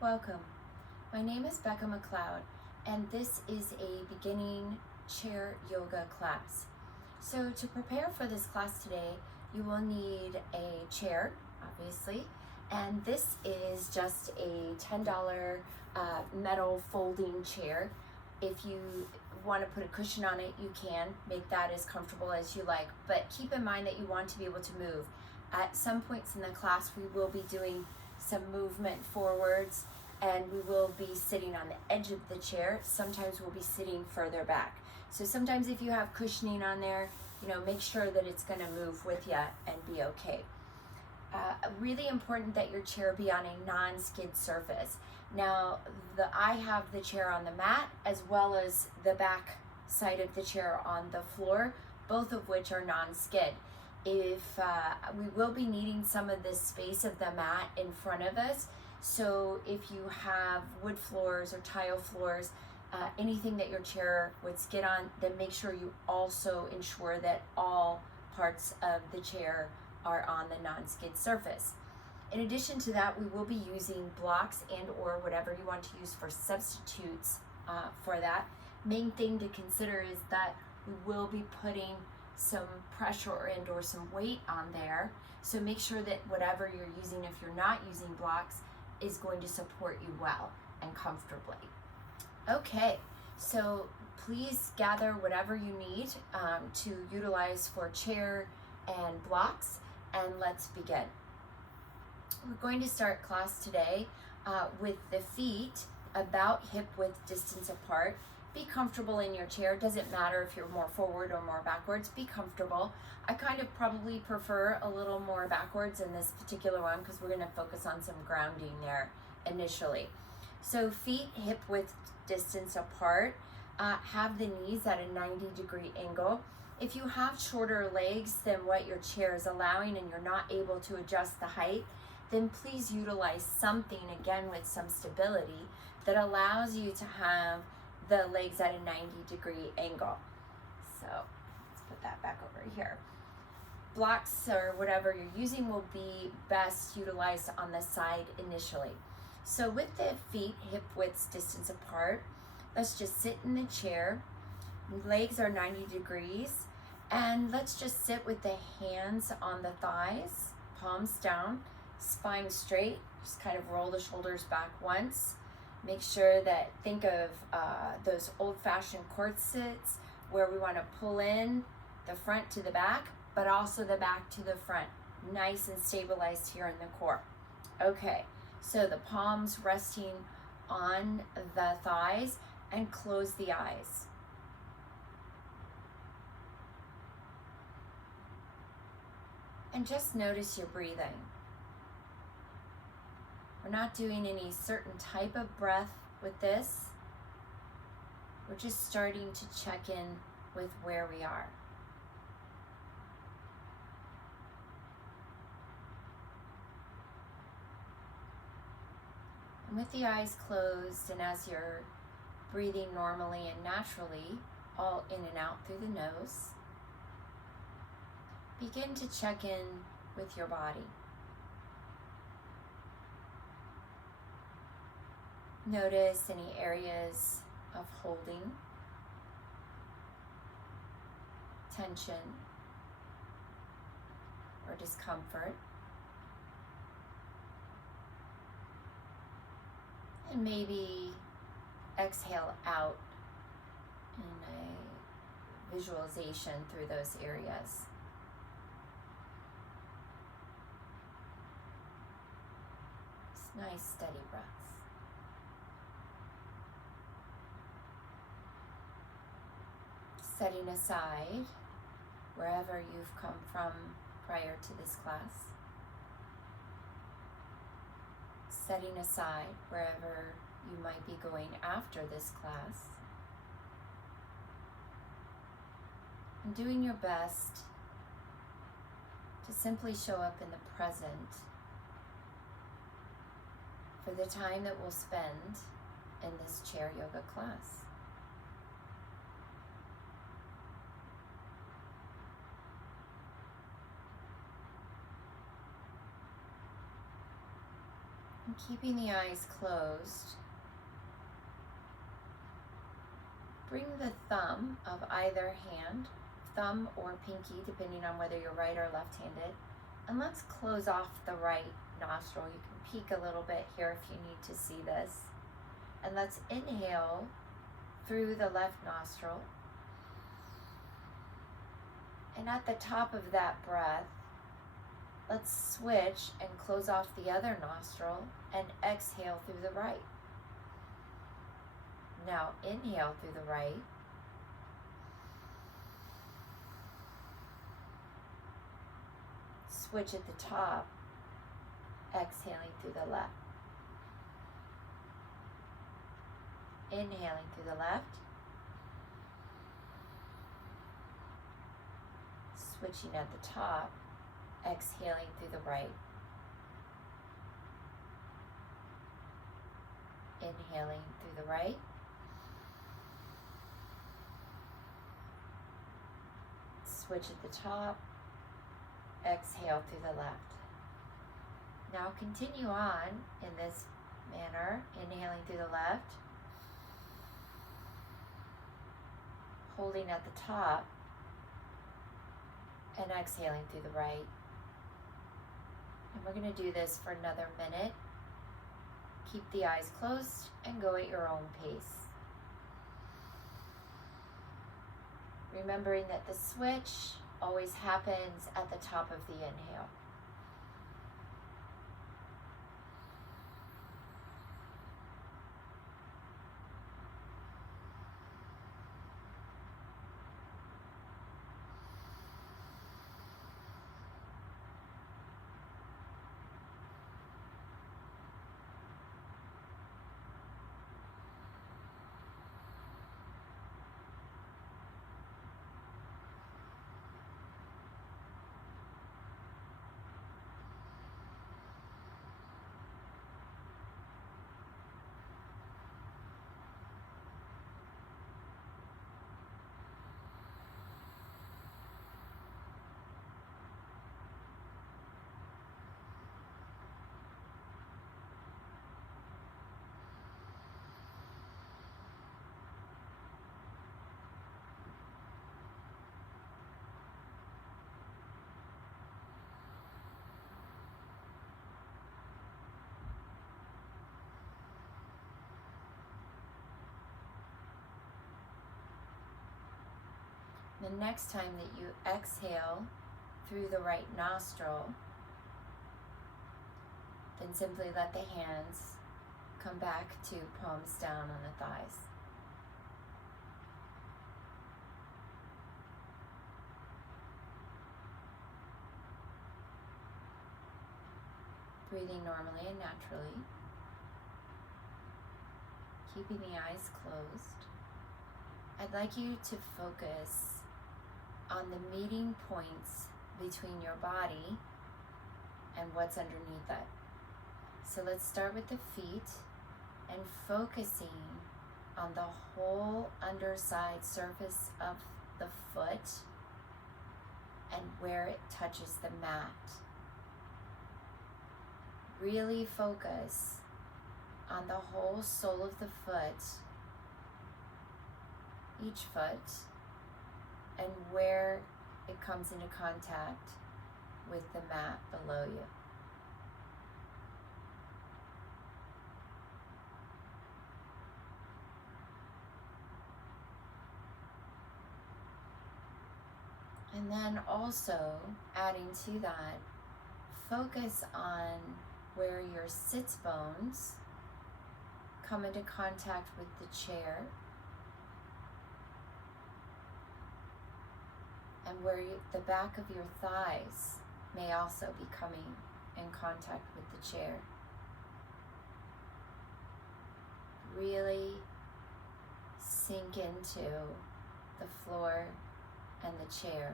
Welcome. My name is Becca McLeod, and this is a beginning chair yoga class. So to prepare for this class today, you will need a chair, obviously, and this is just a $10 metal folding chair. If you want to put a cushion on it, you can make that as comfortable as you like, but keep in mind that you want to be able to move. At some points in the class, we will be doing some movement forwards, and we will be sitting on the edge of the chair. Sometimes we'll be sitting further back. So sometimes if you have cushioning on there, make sure that it's going to move with you and be okay. Really important that your chair be on a non-skid surface. Now, I have the chair on the mat as well as the back side of the chair on the floor, both of which are non-skid. If we will be needing some of this space of the mat in front of us, so if you have wood floors or tile floors, anything that your chair would skid on, then make sure you also ensure that all parts of the chair are on the non-skid surface. In addition to that, we will be using blocks and or whatever you want to use for substitutes for that. Main thing to consider is that we will be putting some pressure and or some weight on there. So make sure that whatever you're using, if you're not using blocks, is going to support you well and comfortably. Okay, so please gather whatever you need to utilize for chair and blocks, and let's begin. We're going to start class today with the feet about hip width distance apart. Be comfortable in your chair. Doesn't matter if you're more forward or more backwards. Be comfortable. I kind of probably prefer a little more backwards in this particular one because we're going to focus on some grounding there initially. So feet hip width distance apart. Have the knees at a 90-degree angle. If you have shorter legs than what your chair is allowing and you're not able to adjust the height, then please utilize something, again, with some stability that allows you to have the legs at a 90-degree angle. So let's put that back over here. Blocks or whatever you're using will be best utilized on the side initially. So with the feet hip width distance apart, let's just sit in the chair. Legs are 90 degrees, and let's just sit with the hands on the thighs, palms down, spine straight. Just kind of roll the shoulders back once. Make sure that, think of those old-fashioned corsets where we want to pull in the front to the back, but also the back to the front. Nice and stabilized here in the core. Okay, so the palms resting on the thighs, and close the eyes. And just notice your breathing. We're not doing any certain type of breath with this. We're just starting to check in with where we are. And with the eyes closed, and as you're breathing normally and naturally, all in and out through the nose, begin to check in with your body. Notice any areas of holding, tension, or discomfort. And maybe exhale out in a visualization through those areas. Just nice, steady breaths. Setting aside wherever you've come from prior to this class. Setting aside wherever you might be going after this class. And doing your best to simply show up in the present for the time that we'll spend in this chair yoga class. And keeping the eyes closed, bring the thumb of either hand, thumb or pinky, depending on whether you're right or left-handed, and let's close off the right nostril. You can peek a little bit here if you need to see this. And let's inhale through the left nostril. And at the top of that breath, let's switch and close off the other nostril and exhale through the right. Now inhale through the right. Switch at the top, exhaling through the left. Inhaling through the left. Switching at the top, exhaling through the right. Inhaling through the right. Switch at the top, exhale through the left. Now continue on in this manner, inhaling through the left, holding at the top, and exhaling through the right. And we're going to do this for another minute. Keep the eyes closed and go at your own pace. Remembering that the switch always happens at the top of the inhale. The next time that you exhale through the right nostril, then simply let the hands come back to palms down on the thighs. Breathing normally and naturally, keeping the eyes closed. I'd like you to focus on the meeting points between your body and what's underneath it. So let's start with the feet and focusing on the whole underside surface of the foot and where it touches the mat. Really focus on the whole sole of the foot, each foot, and where it comes into contact with the mat below you. And then also adding to that, focus on where your sits bones come into contact with the chair, and where the back of your thighs may also be coming in contact with the chair. Really sink into the floor and the chair.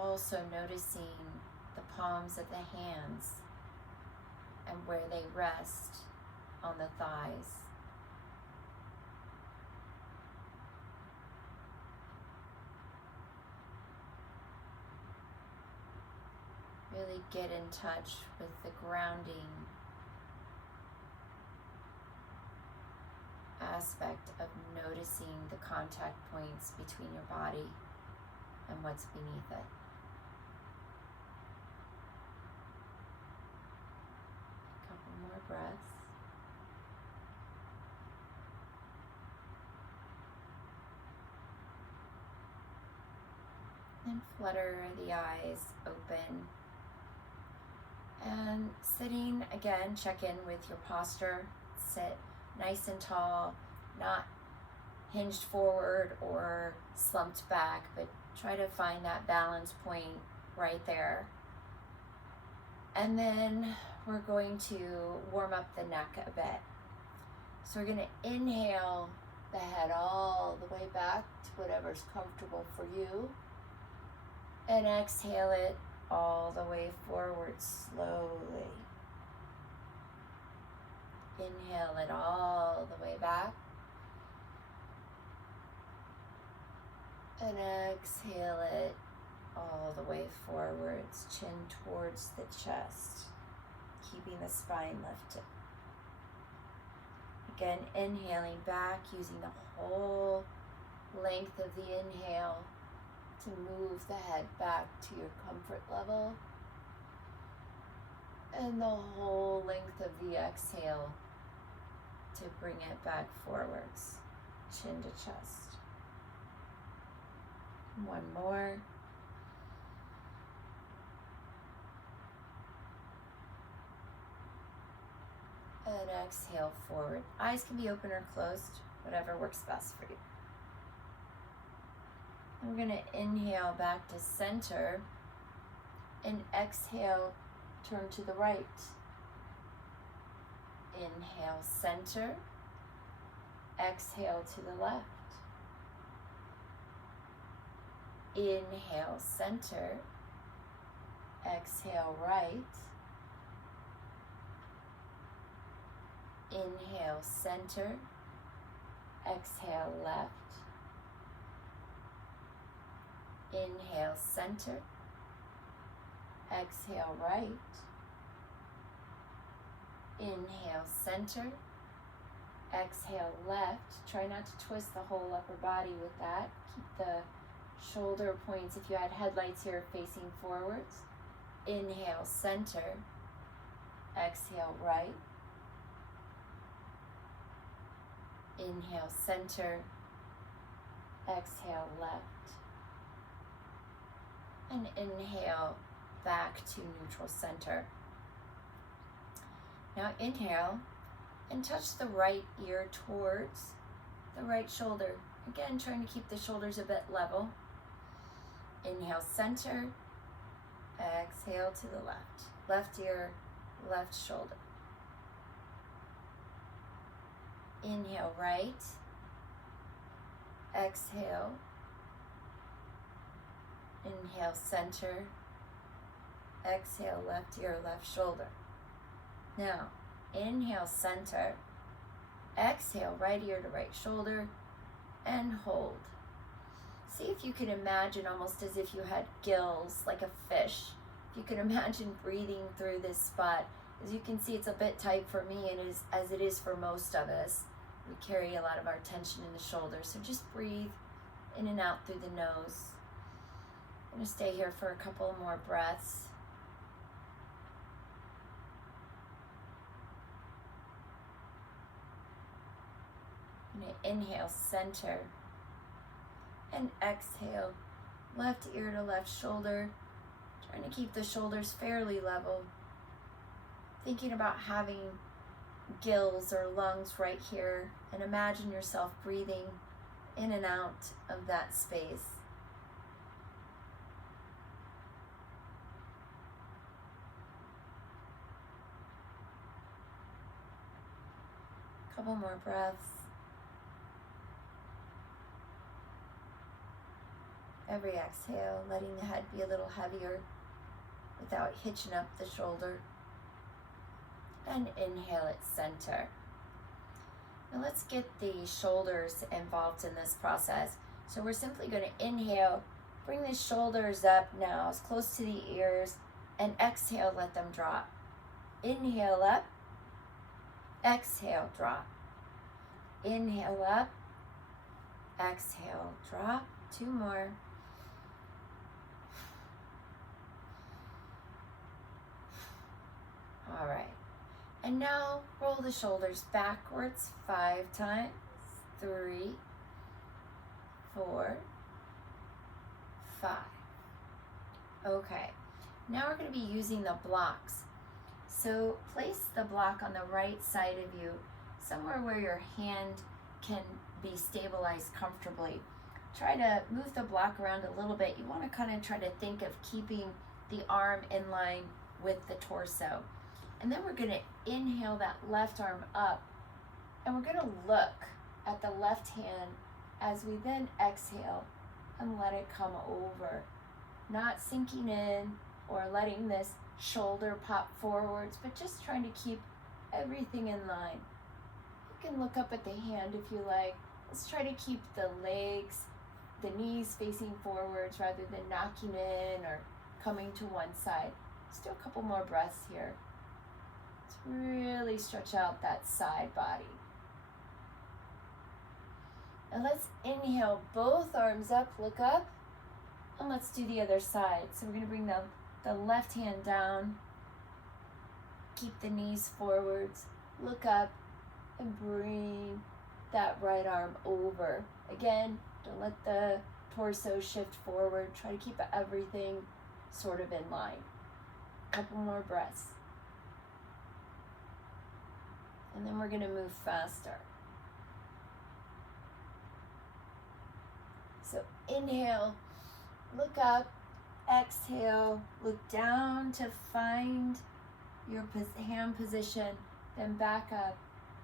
Also noticing the palms of the hands and where they rest on the thighs. Really really get in touch with the grounding aspect of noticing the contact points between your body and what's beneath it. A couple more breaths. And flutter the eyes open. And sitting again, check in with your posture. Sit nice and tall, not hinged forward or slumped back, but try to find that balance point right there. And then we're going to warm up the neck a bit. So we're going to inhale the head all the way back to whatever's comfortable for you. And exhale it all the way forward slowly. Inhale it all the way back. And exhale it all the way forwards, chin towards the chest, keeping the spine lifted. Again, inhaling back, using the whole length of the inhale to move the head back to your comfort level, and the whole length of the exhale to bring it back forwards, chin to chest. One more. And exhale forward. Eyes can be open or closed, whatever works best for you. I'm going to inhale back to center and exhale, turn to the right. Inhale, center. Exhale to the left. Inhale, center. Exhale, right. Inhale, center. Exhale, left. Inhale, center. Exhale, right. Inhale, center. Exhale, left. Try not to twist the whole upper body with that. Keep the shoulder points, if you had headlights here, facing forwards. Inhale, center. Exhale, right. Inhale, center. Exhale, left. And inhale back to neutral center. Now inhale and touch the right ear towards the right shoulder. Again, trying to keep the shoulders a bit level. Inhale, center. Exhale to the left. Left ear, left shoulder. Inhale, right. Exhale. Inhale, center. Exhale, left ear, left shoulder. Now, inhale, center. Exhale, right ear to right shoulder. And hold. See if you can imagine almost as if you had gills, like a fish. If you can imagine breathing through this spot. As you can see, it's a bit tight for me, and as it is for most of us. We carry a lot of our tension in the shoulders. So just breathe in and out through the nose. I'm going to stay here for a couple more breaths. I'm going to inhale, center. And exhale, left ear to left shoulder. Trying to keep the shoulders fairly level. Thinking about having gills or lungs right here. And imagine yourself breathing in and out of that space. Couple more breaths. Every exhale, letting the head be a little heavier without hitching up the shoulder. And inhale at center. Now let's get the shoulders involved in this process. So we're simply going to inhale, bring the shoulders up now as close to the ears and exhale, let them drop. Inhale up, exhale, drop. Inhale up, exhale, drop. 2 more. All right. And now roll the shoulders backwards 5 times. 3, 4, 5. Okay. Now we're going to be using the blocks. So place the block on the right side of you, somewhere where your hand can be stabilized comfortably. Try to move the block around a little bit. You want to kind of try to think of keeping the arm in line with the torso. And then we're going to inhale that left arm up, and we're going to look at the left hand as we then exhale and let it come over. Not sinking in or letting this shoulder pop forwards, but just trying to keep everything in line. You can look up at the hand if you like. Let's try to keep the legs, the knees facing forwards rather than knocking in or coming to one side. Let's do a couple more breaths here. Let's really stretch out that side body. And let's inhale both arms up, look up, and let's do the other side. So we're going to bring the left hand down, keep the knees forwards, look up, and bring that right arm over. Again, don't let the torso shift forward. Try to keep everything sort of in line. A couple more breaths. And then we're going to move faster. So inhale, look up, exhale, look down to find your hand position, then back up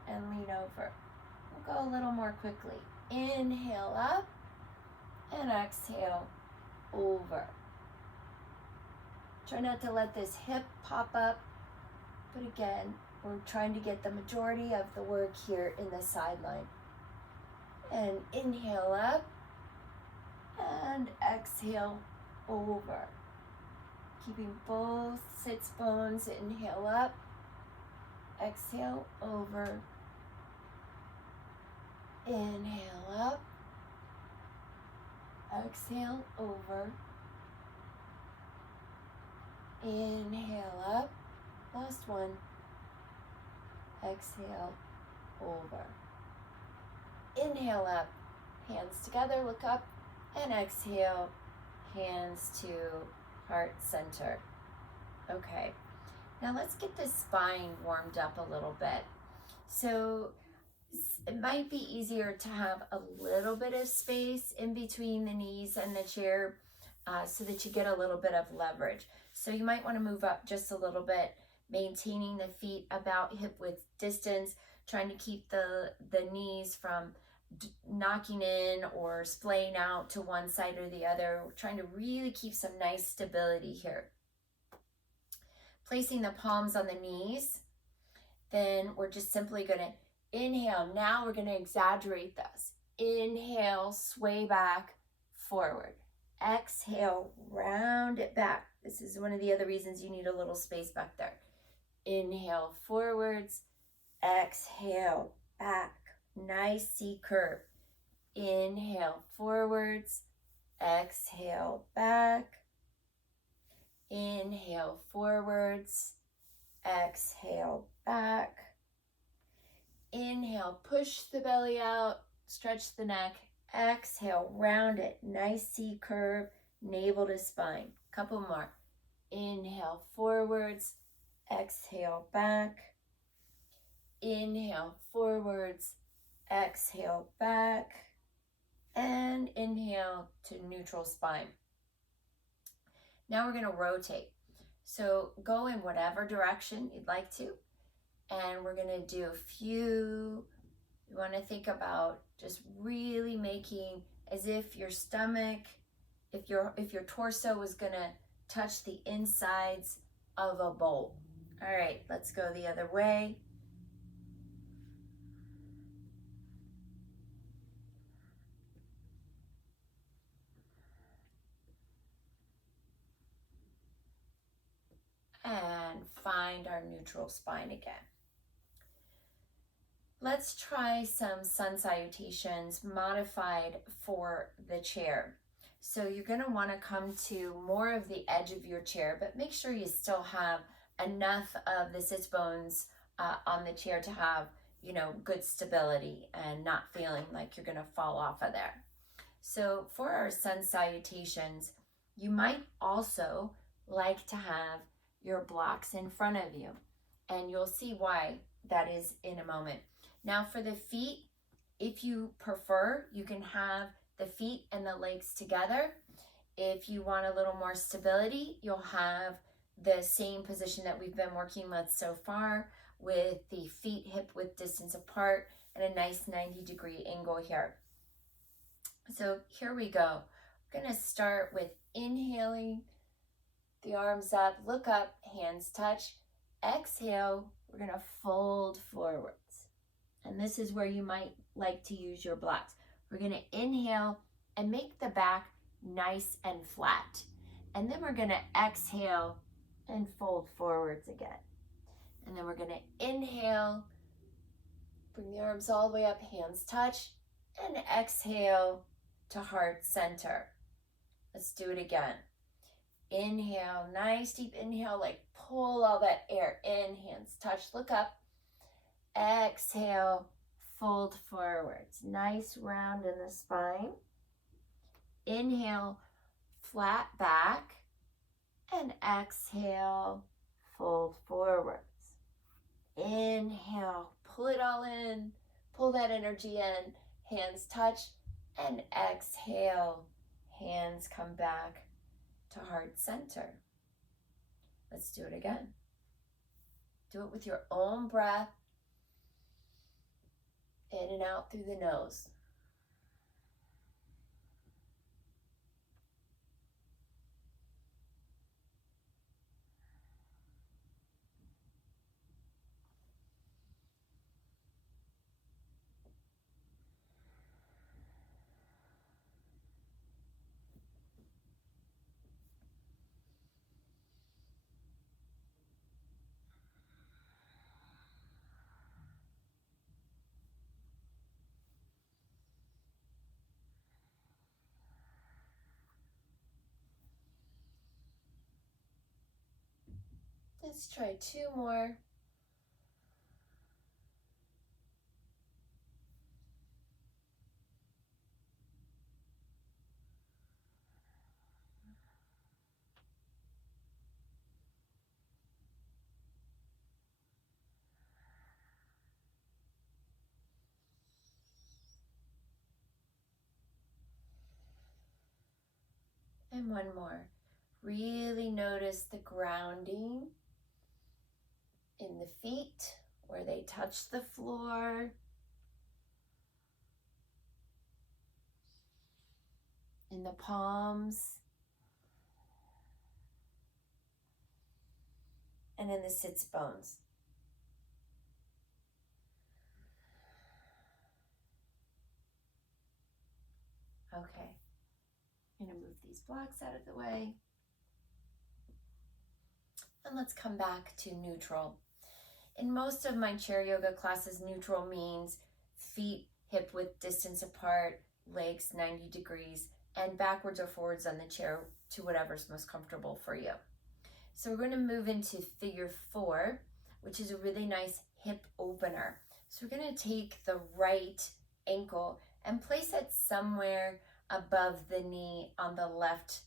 and lean over. We'll go a little more quickly. Inhale up and exhale over. Try not to let this hip pop up, but again, we're trying to get the majority of the work here in the sideline. And inhale up and exhale over. Keeping both sits bones. Inhale up, exhale over. Inhale up, exhale over. Inhale up, last one. Exhale over. Inhale up, hands together, look up, and exhale, hands to heart center. Okay, now let's get the spine warmed up a little bit. So it might be easier to have a little bit of space in between the knees and the chair so that you get a little bit of leverage. So you might want to move up just a little bit, maintaining the feet about hip width distance, trying to keep the knees from knocking in or splaying out to one side or the other. We're trying to really keep some nice stability here. Placing the palms on the knees, then we're just simply going to inhale. Now we're going to exaggerate this. Inhale, sway back, forward. Exhale, round it back. This is one of the other reasons you need a little space back there. Inhale, forwards. Exhale, back. Nice C curve. Inhale, forwards. Exhale, back. Inhale, forwards. Exhale, back. Inhale, push the belly out. Stretch the neck. Exhale, round it. Nice C curve, navel to spine. Couple more. Inhale, forwards. Exhale, back. Inhale, forwards. Exhale, back. And inhale to neutral spine. Now we're going to rotate. So go in whatever direction you'd like to. And we're going to do a few. You want to think about just really making as if your stomach, if your torso was going to touch the insides of a bowl. All right, let's go the other way. and find our neutral spine again. Let's try some sun salutations modified for the chair. So you're going to want to come to more of the edge of your chair, but make sure you still have enough of the sits bones on the chair to have, good stability and not feeling like you're going to fall off of there. So for our sun salutations, you might also like to have your blocks in front of you, and you'll see why that is in a moment. Now for the feet, if you prefer, you can have the feet and the legs together. If you want a little more stability, you'll have the same position that we've been working with so far, with the feet hip width distance apart and a nice 90-degree angle here. So here we go. We're going to start with inhaling, the arms up, look up, hands touch. Exhale, we're going to fold forwards. And this is where you might like to use your blocks. We're going to inhale and make the back nice and flat. And then we're going to exhale and fold forwards again. And then we're going to inhale, bring the arms all the way up, hands touch, and exhale to heart center. Let's do it again. Inhale, nice deep inhale, like pull all that air in, hands touch, look up. Exhale, fold forwards. Nice round in the spine. Inhale, flat back, and exhale, fold forwards. Inhale, pull it all in, pull that energy in, hands touch, and exhale, hands come back to heart center. Let's do it again. Do it with your own breath, in and out through the nose. Let's try 2 more. And 1 more. Really notice the grounding in the feet where they touch the floor. In the palms. And in the sits bones. Okay. I'm going to move these blocks out of the way. And let's come back to neutral. In most of my chair yoga classes, neutral means feet hip width distance apart, legs 90 degrees, and backwards or forwards on the chair to whatever's most comfortable for you. So we're going to move into figure 4, which is a really nice hip opener. So we're going to take the right ankle and place it somewhere above the knee on the left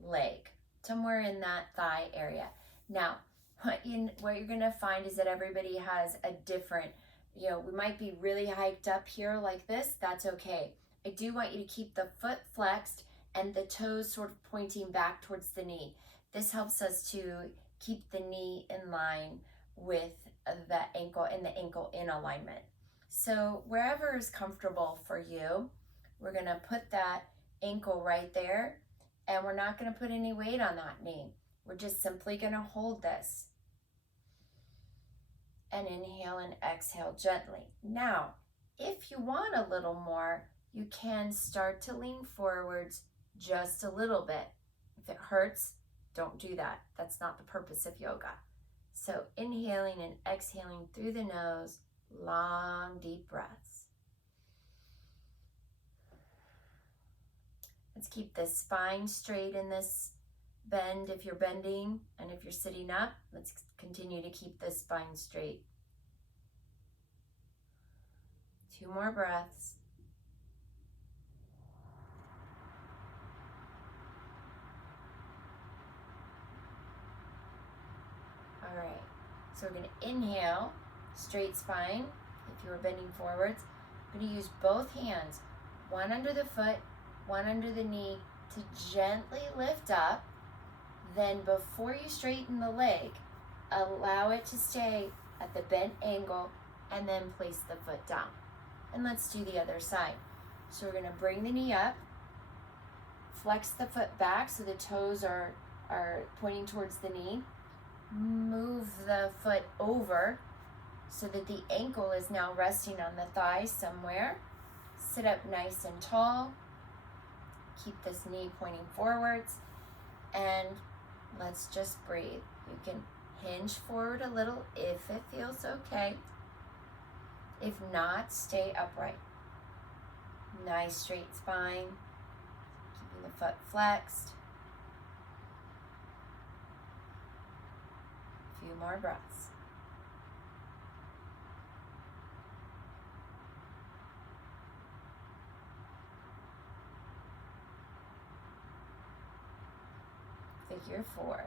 leg, somewhere in that thigh area. Now, what you're going to find is that everybody has a different, we might be really hiked up here like this. That's okay. I do want you to keep the foot flexed and the toes sort of pointing back towards the knee. This helps us to keep the knee in line with the ankle and the ankle in alignment. So wherever is comfortable for you, we're going to put that ankle right there, and we're not going to put any weight on that knee. We're just simply going to hold this. And inhale and exhale gently. Now, if you want a little more, you can start to lean forwards just a little bit. If it hurts, Don't do that. That's not the purpose of yoga. So inhaling and exhaling through the nose, long, deep breaths. Let's keep the spine straight in this bend if you're bending, and if you're sitting up, let's continue to keep the spine straight. 2 more breaths. All right, so we're going to inhale, straight spine. If you were bending forwards, I'm going to use both hands, one under the foot, one under the knee, to gently lift up. Then before you straighten the leg, allow it to stay at the bent angle and then place the foot down. And let's do the other side. So we're going to bring the knee up, flex the foot back so the toes are pointing towards the knee. Move the foot over so that the ankle is now resting on the thigh somewhere. Sit up nice and tall. Keep this knee pointing forwards. And let's just breathe. You can hinge forward a little if it feels okay. If not, stay upright. Nice straight spine. Keeping the foot flexed. A few more breaths. Figure 4.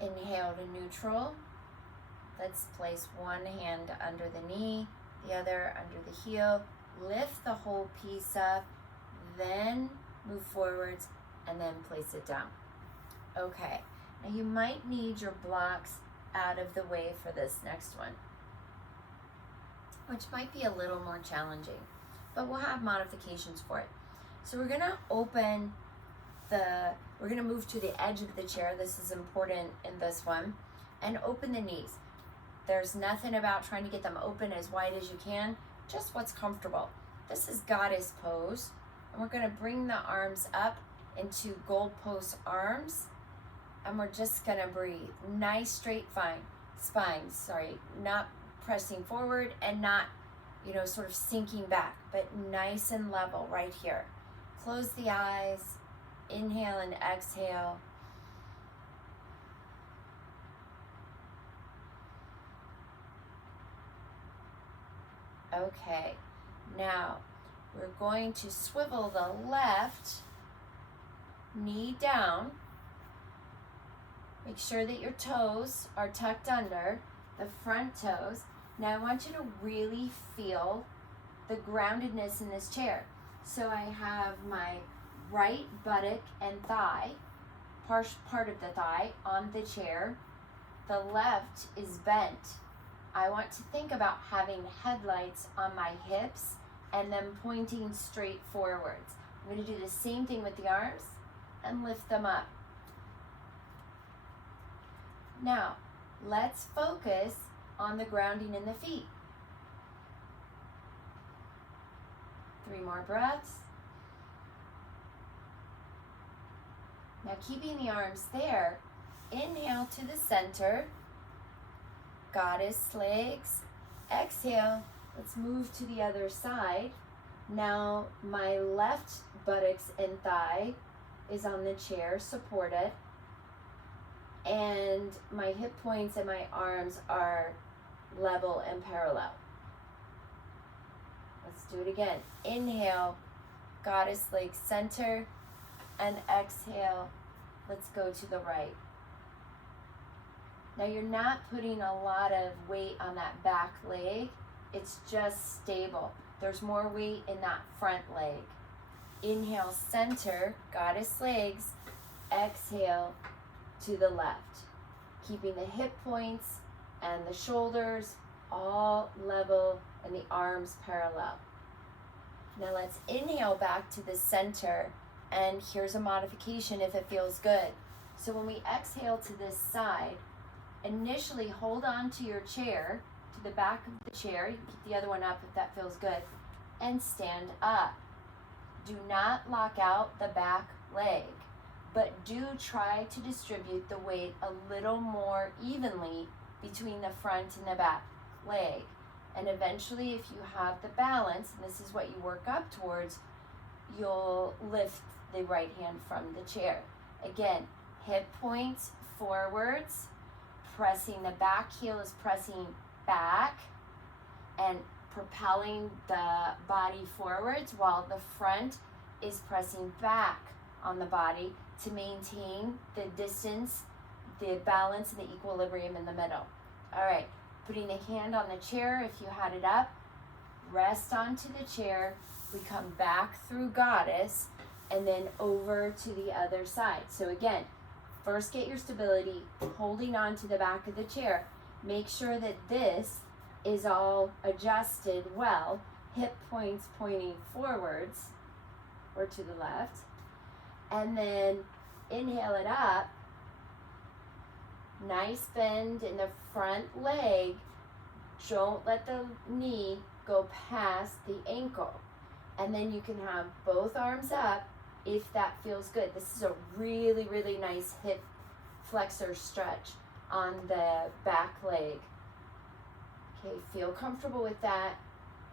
Inhale to neutral. Let's place one hand under the knee, the other under the heel. Lift the whole piece up, then move forwards, and then place it down. Okay, now you might need your blocks out of the way for this next one, which might be a little more challenging, but we'll have modifications for it. So we're gonna we're gonna move to the edge of the chair. This is important in this one. And open the knees. There's nothing about trying to get them open as wide as you can, just what's comfortable. This is goddess pose. And we're gonna bring the arms up into goalpost arms. And we're just gonna breathe. Nice straight spine, not pressing forward and not, sort of sinking back, but nice and level right here. Close the eyes, inhale and exhale. Okay, now we're going to swivel the left knee down. Make sure that your toes are tucked under, the front toes. Now I want you to really feel the groundedness in this chair. So I have my right buttock and thigh, part of the thigh, on the chair. The left is bent. I want to think about having headlights on my hips and them pointing straight forwards. I'm going to do the same thing with the arms and lift them up. Now, let's focus on the grounding in the feet. 3 more breaths. Now keeping the arms there, inhale to the center, goddess legs. Exhale, let's move to the other side. Now my left buttocks and thigh is on the chair, supported. And my hip points and my arms are level and parallel. Let's do it again. Inhale, goddess legs center, and exhale, let's go to the right. Now you're not putting a lot of weight on that back leg, it's just stable. There's more weight in that front leg. Inhale, center, goddess legs, exhale to the left. Keeping the hip points and the shoulders all level and the arms parallel. Now let's inhale back to the center, and here's a modification if it feels good. So when we exhale to this side, initially hold on to your chair, to the back of the chair. You can keep the other one up if that feels good, and stand up. do not lock out the back leg, but do try to distribute the weight a little more evenly between the front and the back leg. And eventually, if you have the balance, and this is what you work up towards, you'll lift the right hand from the chair. Again, hip points forwards, pressing the back heel is pressing back and propelling the body forwards, while the front is pressing back on the body to maintain the distance, the balance, and the equilibrium in the middle. All right, putting the hand on the chair if you had it up, rest onto the chair. We come back through goddess and then over to the other side. So again, first get your stability, holding on to the back of the chair. Make sure that this is all adjusted well, hip points pointing forwards or to the left. And then inhale it up. Nice bend in the front leg. Don't let the knee go past the ankle. And then you can have both arms up if that feels good. This is a really, really nice hip flexor stretch on the back leg. Okay, feel comfortable with that.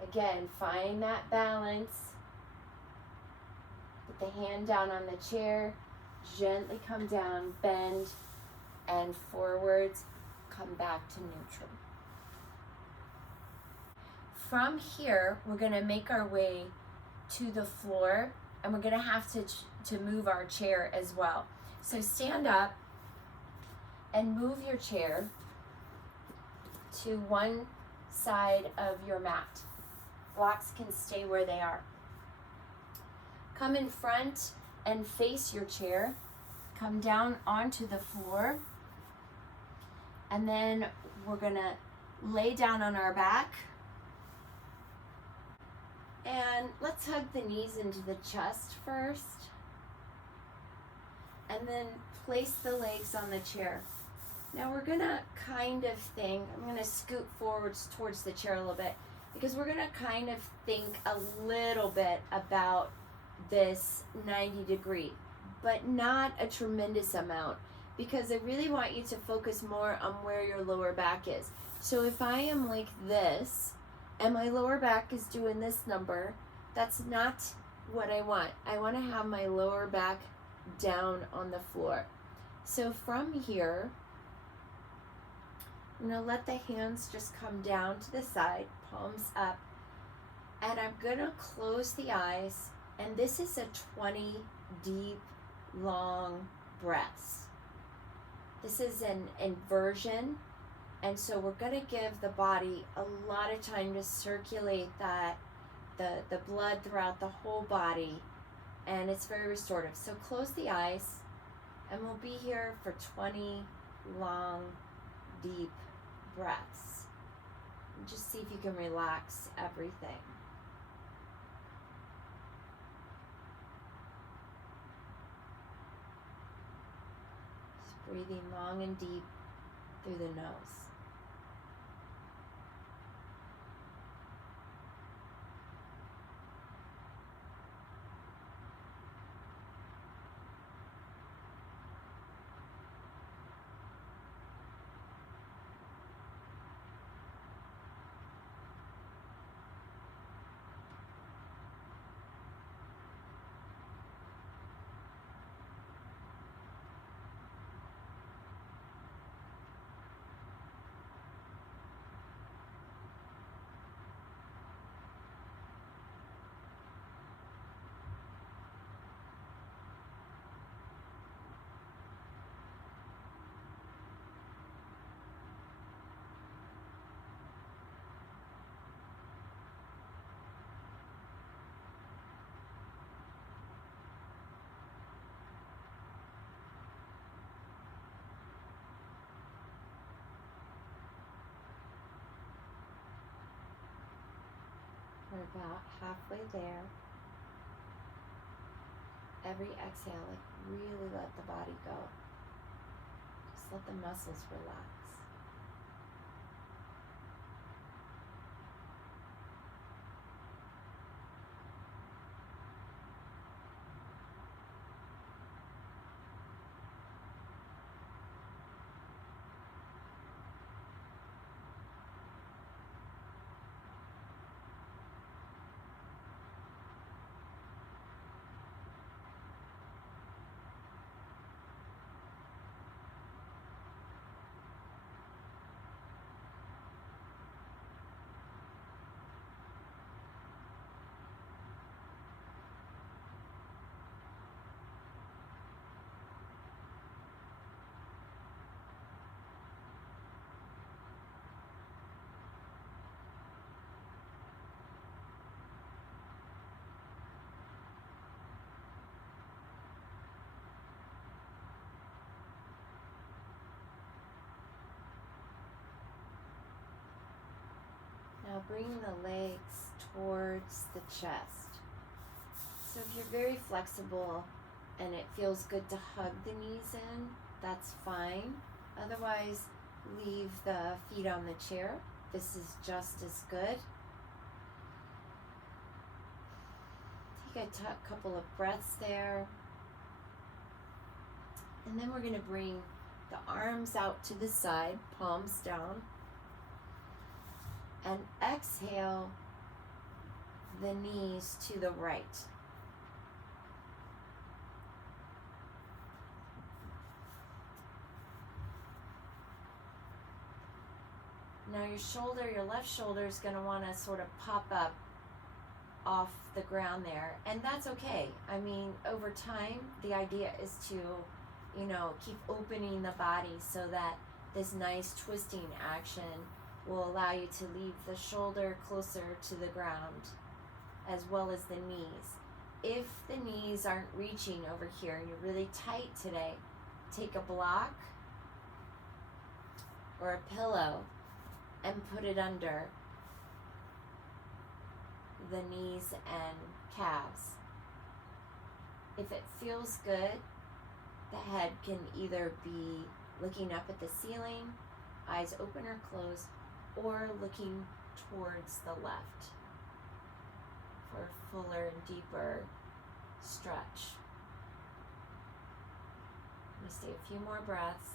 Again, find that balance. Put the hand down on the chair, gently come down, bend, and forwards, come back to neutral. From here, we're gonna make our way to the floor, and we're gonna have to move our chair as well. So stand up and move your chair to one side of your mat. Blocks can stay where they are. Come in front and face your chair. Come down onto the floor. And then we're gonna lay down on our back. And let's hug the knees into the chest first. And then place the legs on the chair. Now we're gonna kind of think, I'm gonna scoot forwards towards the chair a little bit, because we're gonna kind of think a little bit about this 90 degree, but not a tremendous amount, because I really want you to focus more on where your lower back is. So if I am like this, and my lower back is doing this number, that's not what I want. I want to have my lower back down on the floor. So from here, I'm going to let the hands just come down to the side, palms up, and I'm going to close the eyes, and this is a 20 deep, long breaths. This is an inversion, and so we're going to give the body a lot of time to circulate the blood throughout the whole body, and it's very restorative. So close the eyes, and we'll be here for 20 long, deep breaths. And just see if you can relax everything. Just breathing long and deep through the nose. We're about halfway there. Every exhale, like really let the body go. Just let the muscles relax. Now bring the legs towards the chest. So if you're very flexible and it feels good to hug the knees in, that's fine. Otherwise, leave the feet on the chair. This is just as good. Take a couple of breaths there. And then we're going to bring the arms out to the side, palms down. And exhale the knees to the right. Now your left shoulder is going to want to sort of pop up off the ground there, and that's okay. I mean, over time, the idea is to, keep opening the body so that this nice twisting action will allow you to leave the shoulder closer to the ground, as well as the knees. If the knees aren't reaching over here and you're really tight today, take a block or a pillow and put it under the knees and calves. If it feels good, the head can either be looking up at the ceiling, eyes open or closed, or looking towards the left for a fuller and deeper stretch. I'm going to stay a few more breaths.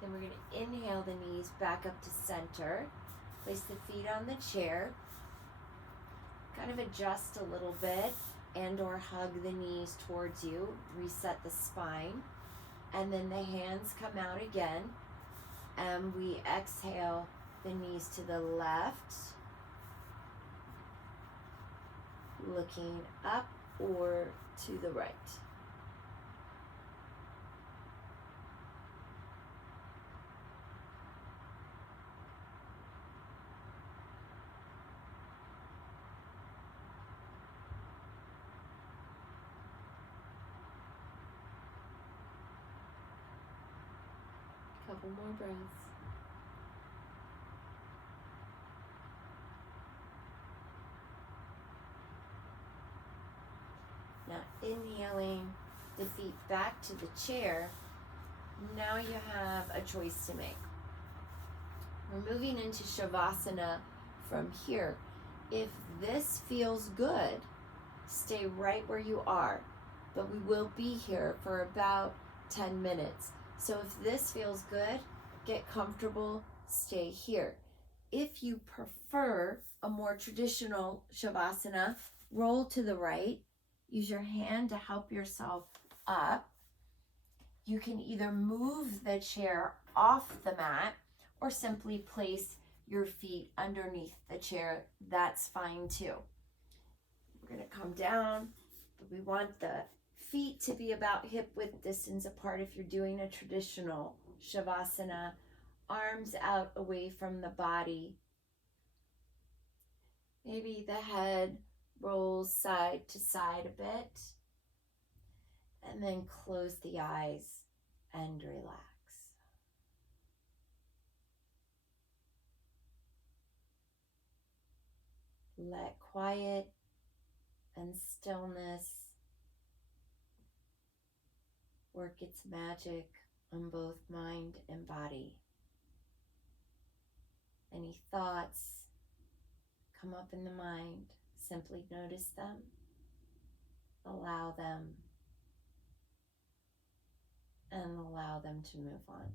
Then we're going to inhale the knees back up to center. Place the feet on the chair. Kind of adjust a little bit and or hug the knees towards you. Reset the spine. And then the hands come out again. And we exhale the knees to the left. Looking up or to the right. Couple more breaths. Now inhaling the feet back to the chair. Now you have a choice to make. We're moving into Shavasana from here. If this feels good, stay right where you are, but we will be here for about 10 minutes. So if this feels good, get comfortable, stay here. If you prefer a more traditional Shavasana, roll to the right, use your hand to help yourself up. You can either move the chair off the mat or simply place your feet underneath the chair. That's fine too. We're going to come down, but we want the feet to be about hip width distance apart if you're doing a traditional Shavasana. Arms out away from the body. Maybe the head rolls side to side a bit. And then close the eyes and relax. Let quiet and stillness work its magic on both mind and body. Any thoughts come up in the mind, simply notice them, allow them, and allow them to move on.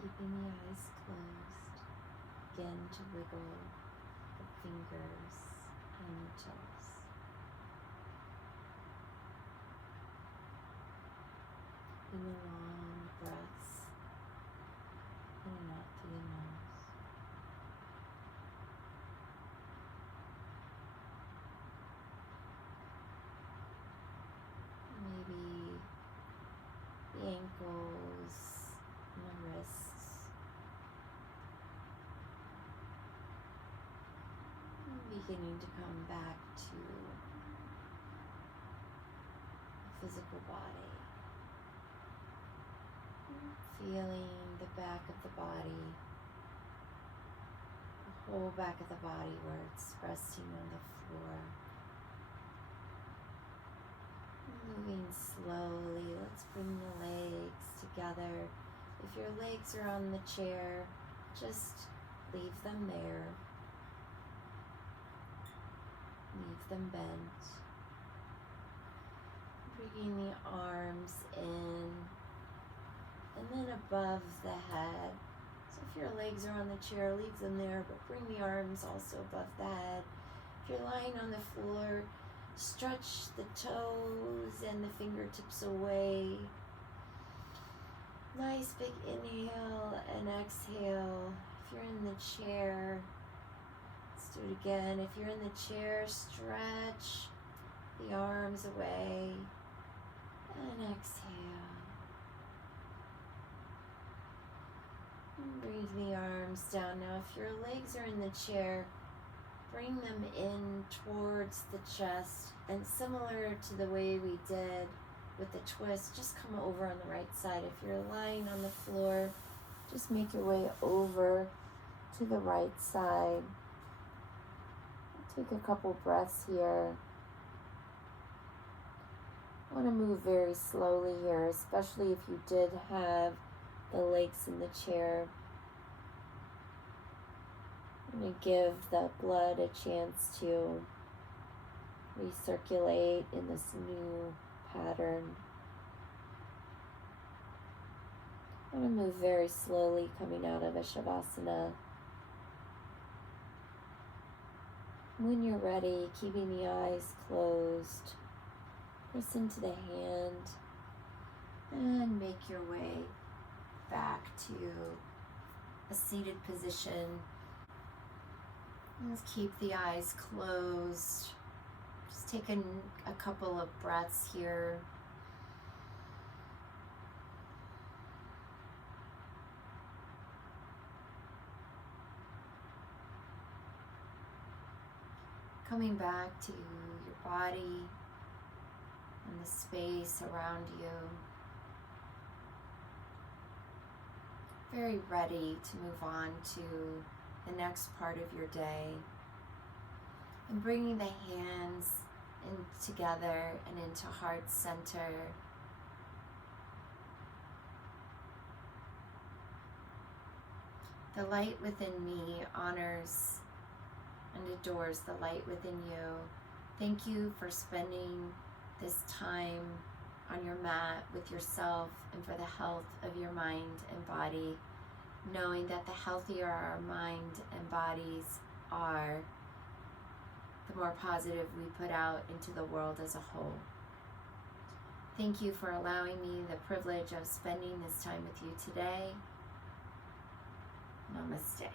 Keeping the eyes closed. Begin to wiggle the fingers and the toes. In the long breaths in and out through the nose. Maybe the ankles and the wrists. And beginning to come back to the physical body. Feeling the back of the body, the whole back of the body where it's resting on the floor. Moving slowly, let's bring the legs together. If your legs are on the chair, just leave them there. Leave them bent. Bringing the arms in and then above the head. So if your legs are on the chair, leave them there, but bring the arms also above the head. If you're lying on the floor, stretch the toes and the fingertips away. Nice big inhale and exhale. If you're in the chair, let's do it again. If you're in the chair, stretch the arms away and exhale. And bring the arms down. Now if your legs are in the chair, bring them in towards the chest, and similar to the way we did with the twist, just come over on the right side. If you're lying on the floor, just make your way over to the right side. Take a couple breaths here. I want to move very slowly here, especially if you did have the legs in the chair. I'm going to give the blood a chance to recirculate in this new pattern. I'm going to move very slowly coming out of a Shavasana. When you're ready, keeping the eyes closed, press into the hand and make your way back to a seated position. Let's keep the eyes closed. Just take a couple of breaths here. Coming back to your body and the space around you. Very ready to move on to the next part of your day. And bringing the hands in together and into heart center. The light within me honors and adores the light within you. Thank you for spending this time on your mat with yourself and for the health of your mind and body, knowing that the healthier our mind and bodies are, the more positive we put out into the world as a whole. Thank you for allowing me the privilege of spending this time with you today. Namaste.